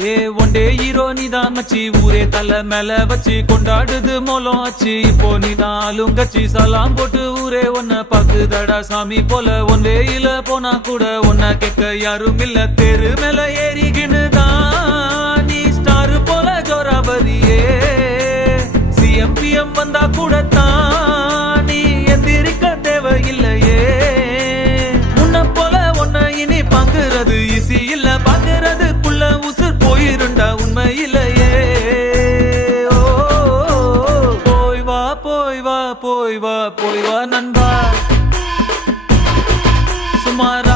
ஏ one day hero நீதான் மச்சி ஊரே தலை மேல வச்சு கொண்டாடுது மோலம் ஆச்சு இப்போ நீதான் ஆளுங்கச்சி சலாம் போட்டு ஊரே ஒன்ன பாக்குதடா சாமி போல ஒன் வேயில போனா கூட ஒன்ன கேட்க யாரும் இல்ல தெரு மேல ஏறிக்கினுதான் நீ ஸ்டார் போல ஜோராபரியே சிஎம்பிஎம் வந்தா கூட தான் நீ எந்திரிக்க தேவையில்லையே முன்ன போல ஒன்ன இனி பாக்குறது ஈஸி இல்ல பாக்குறதுக்குள்ள உசுர் போயிருண்டா உண்மை இல்லையே போய் வா போய் வா போய் வா போய் வா நண்பா சுமார்